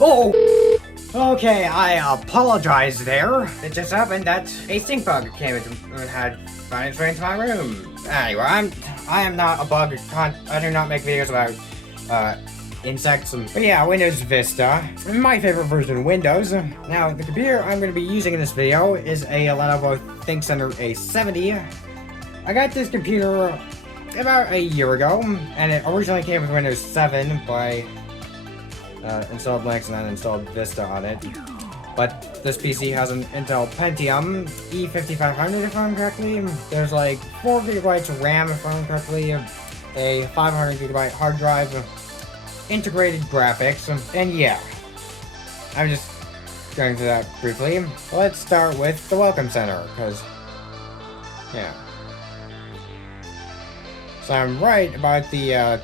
Oh! Okay, I apologize there. It just happened that a stink bug came and had found its way into my room. Anyway, I am not a bug I do not make videos about insects. But yeah, Windows Vista. My favorite version of Windows. Now, the computer I'm going to be using in this video is a Lenovo ThinkCentre A70. I got this computer about a year ago, and it originally came with Windows 7, but I installed Linux and then installed Vista on it. But this PC has an Intel Pentium E5500 if I'm correctly. There's like 4 gigabytes of RAM if I'm correctly, a 500 gigabyte hard drive, integrated graphics, and yeah. I'm just going through that briefly. Let's start with the Welcome Center, because, yeah. So I'm right about the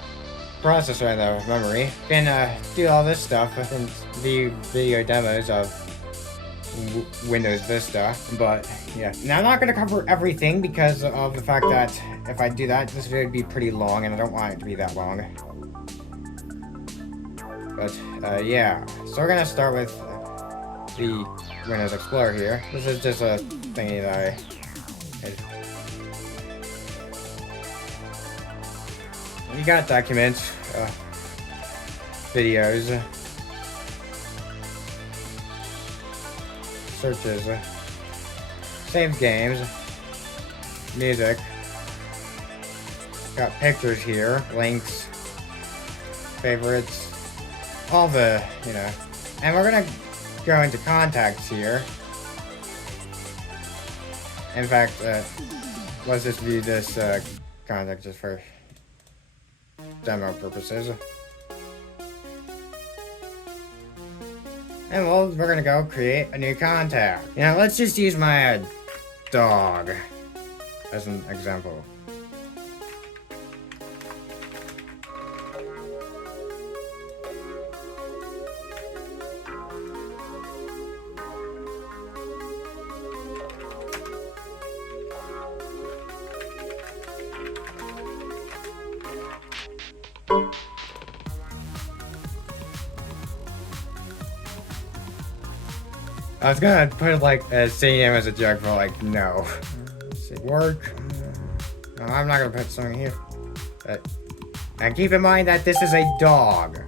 processor and the memory. Can do all this stuff and view video demos of Windows Vista, but yeah. Now I'm not going to cover everything because of the fact that if I do that, this video would be pretty long and I don't want it to be that long. But yeah, so we're going to start with the Windows Explorer here. This is just a thingy that you got documents, videos, searches, saved games, music, got pictures here, links, favorites, all the, you know, and we're gonna go into contacts here. In fact, let's just view this contact just for demo purposes. And well, we're gonna go create a new contact. You know, let's just use my dog as an example. I was gonna put like seeing him as a joke, but like no. Let's see, work. No, I'm not gonna put something here. And keep in mind that this is a dog.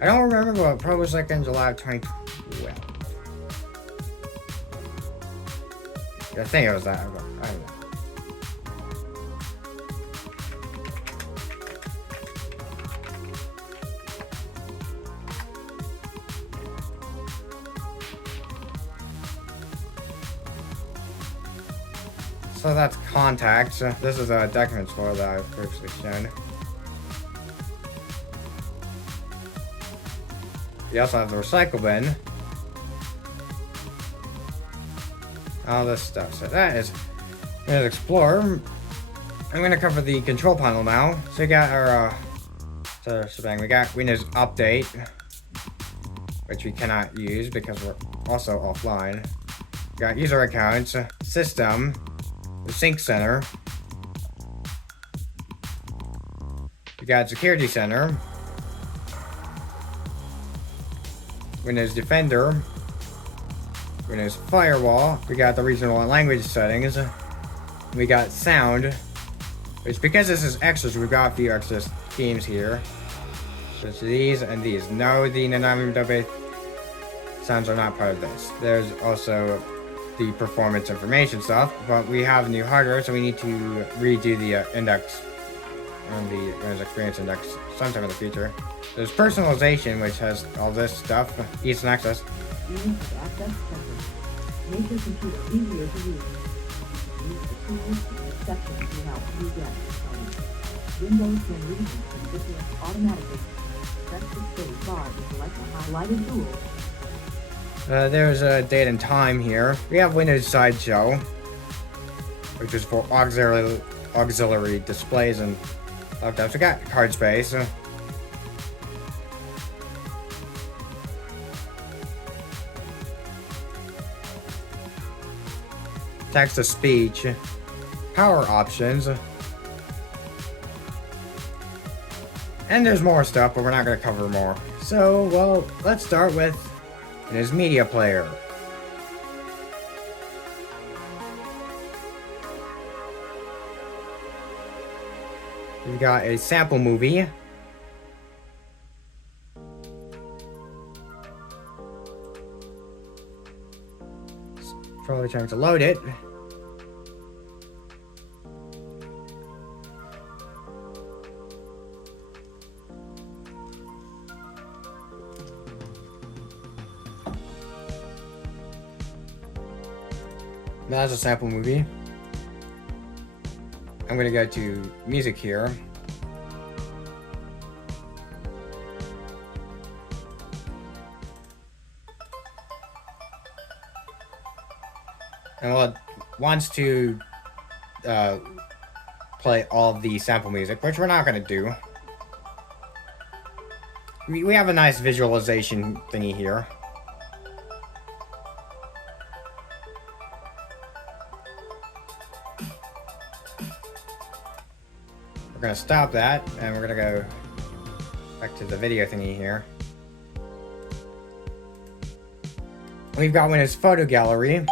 I don't remember what Pro was like in July of 2012. I think it was that. I don't know. So that's contacts. This is a documents folder that I've previously shown. You also have the recycle bin. All this stuff. So that is Windows Explorer. I'm going to cover the control panel now. So we got our we got Windows Update, which we cannot use because we're also offline. We got user accounts, system, the Sync Center. We got Security Center, Windows Defender, Windows Firewall. We got the regional and language settings. We got sound, which because this is extras, we've got a few extra themes here. So it's these and these. No, the non-database sounds are not part of this. There's also the performance information stuff, but we have new hardware, so we need to redo the index and the Windows Experience Index sometime in the future. There's personalization, which has all this stuff, ease and access. Make your computer easier to use. Use the tools and exceptions to help you get started. Windows can read and configure automatically. Press the space bar to select the highlighted tool. There's a date and time here. We have Windows Sideshow, which is for auxiliary displays and laptops. We got card space. Text to speech. Power options. And there's more stuff, but we're not going to cover more. So, well, let's start with Windows Media Player. We've got a sample movie. It's probably trying to load it. That's a sample movie. I'm gonna go to music here. And well, it wants to play all of the sample music, which we're not gonna do. We have a nice visualization thingy here. We're gonna stop that, and we're gonna go back to the video thingy here. We've got Windows Photo Gallery,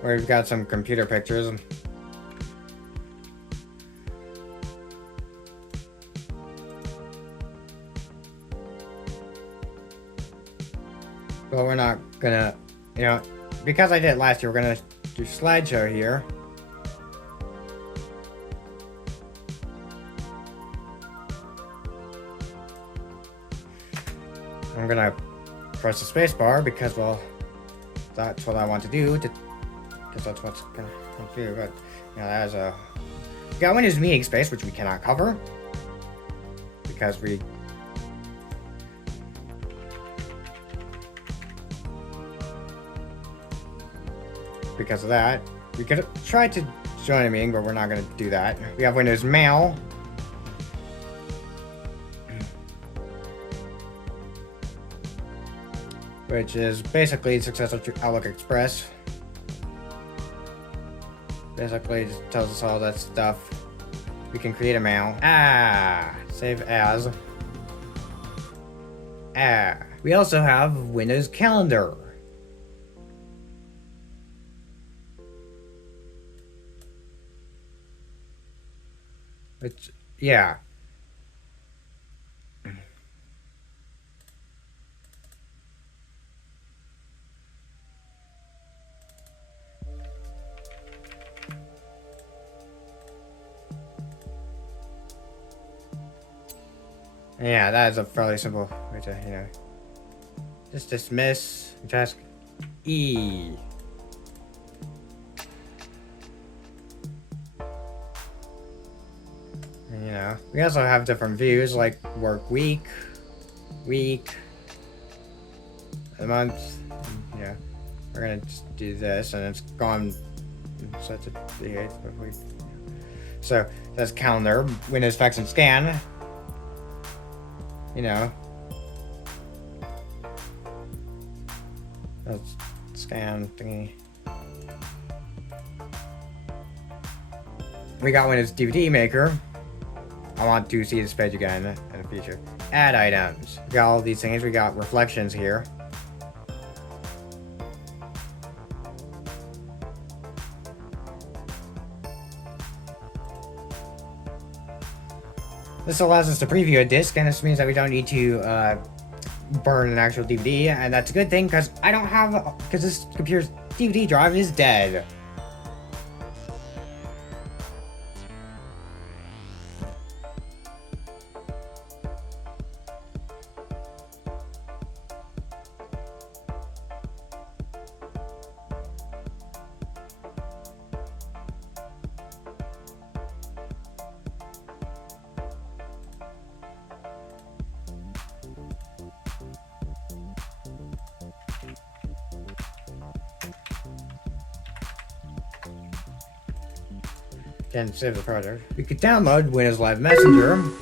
where we've got some computer pictures. But we're not gonna, you know, because I did it last year, we're gonna do slideshow here. I'm gonna press the space bar because, well, that's what I want to do, because that's what's gonna come through. But, you know, that is a... We got Windows Meeting Space, which we cannot cover, because of that. We could try to join a meeting, but we're not going to do that. We have Windows Mail. Which is basically successor to Outlook Express. Basically, it just tells us all that stuff. We can create a mail. Save as. We also have Windows Calendar. Which, yeah. Yeah, that is a fairly simple way to, you know, just dismiss, task E. You know, we also have different views like work week, a month. Yeah, we're gonna just do this, and it's gone. Set to the 8th of week. So that's calendar, Windows Fax and Scan. You know, that's scan thingy. We got Windows DVD Maker. I want to see this page again in the future. Add items. We got all these things. We got reflections here. This allows us to preview a disc, and this means that we don't need to burn an actual DVD, and that's a good thing because I don't have, because this computer's DVD drive is dead. Can save the project. We could download Windows Live Messenger. I'm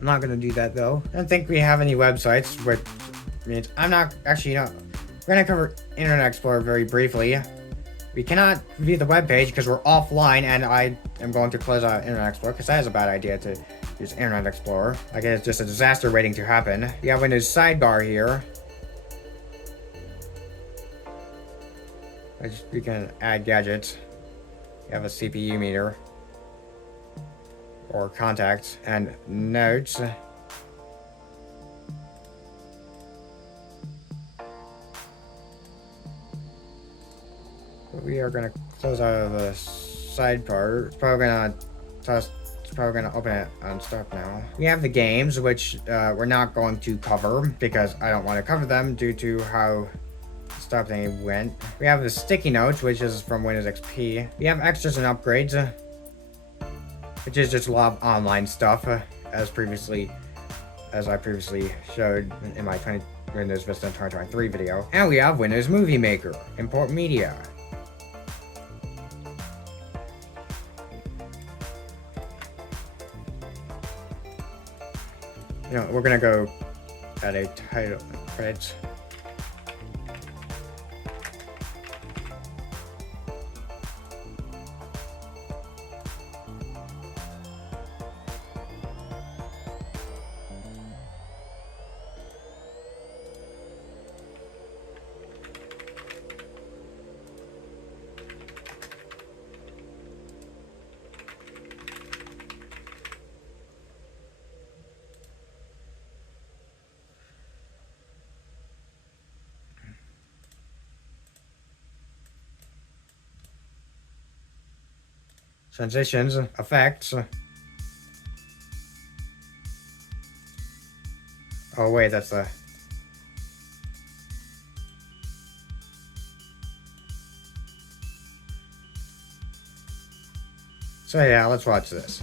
not gonna do that though. I don't think we have any websites, which means I'm not actually, you know, we're gonna cover Internet Explorer very briefly. We cannot view the web page because we're offline, and I am going to close out Internet Explorer because that is a bad idea to use Internet Explorer. Like, it's just a disaster waiting to happen. We have Windows sidebar here. We can add gadgets. You have a CPU meter. Or contacts and notes. We are gonna close out of the sidebar. It's probably gonna open it on stop now. We have the games, which we're not going to cover because I don't want to cover them due to how stop thing went. We have the sticky notes, which is from Windows XP. We have extras and upgrades, which is just a lot of online stuff, as I previously showed in my Windows Vista 2023 video. And we have Windows Movie Maker, import media. You know, we're gonna go at a title credits. Transitions, effects. Oh wait, that's the... So yeah, let's watch this.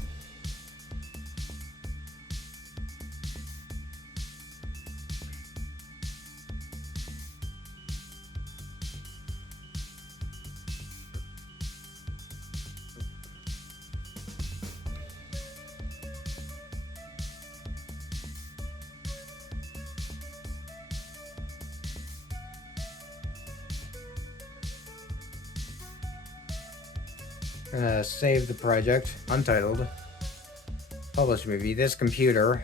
Save the project, untitled, publish movie, this computer,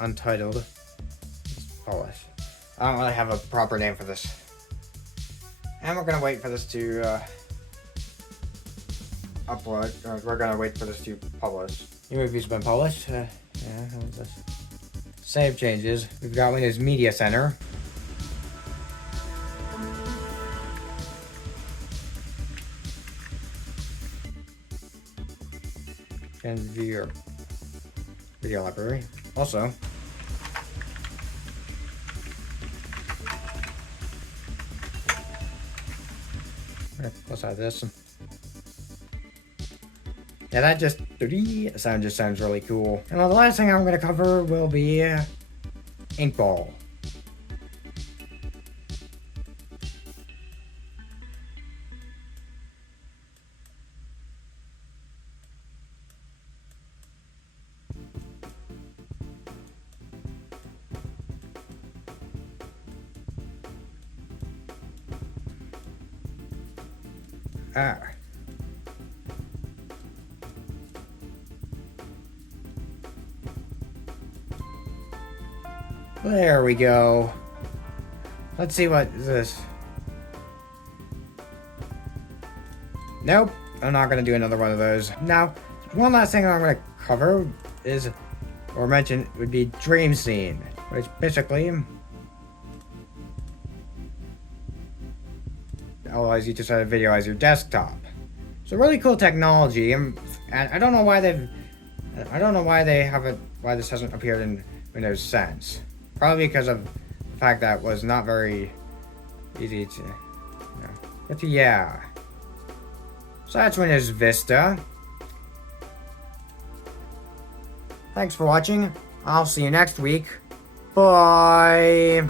untitled, let's polish. I don't really have a proper name for this. And we're gonna wait for this to upload, or we're gonna wait for this to publish. Your movie's been published, yeah, this. Save changes, we've got Windows Media Center. And view your video library. Also, let's add this. Yeah, that just sounds really cool. And the last thing I'm going to cover will be Inkball. There we go. Let's see what is this. Nope, I'm not gonna do another one of those. Now, one last thing I'm gonna cover is, or mention, would be Dream Scene, which basically allows you to set a video as your desktop. It's a really cool technology, and I don't know why why this hasn't appeared in Windows since. Probably because of the fact that it was not very easy to, but yeah. So that's Windows Vista. Thanks for watching. I'll see you next week. Bye.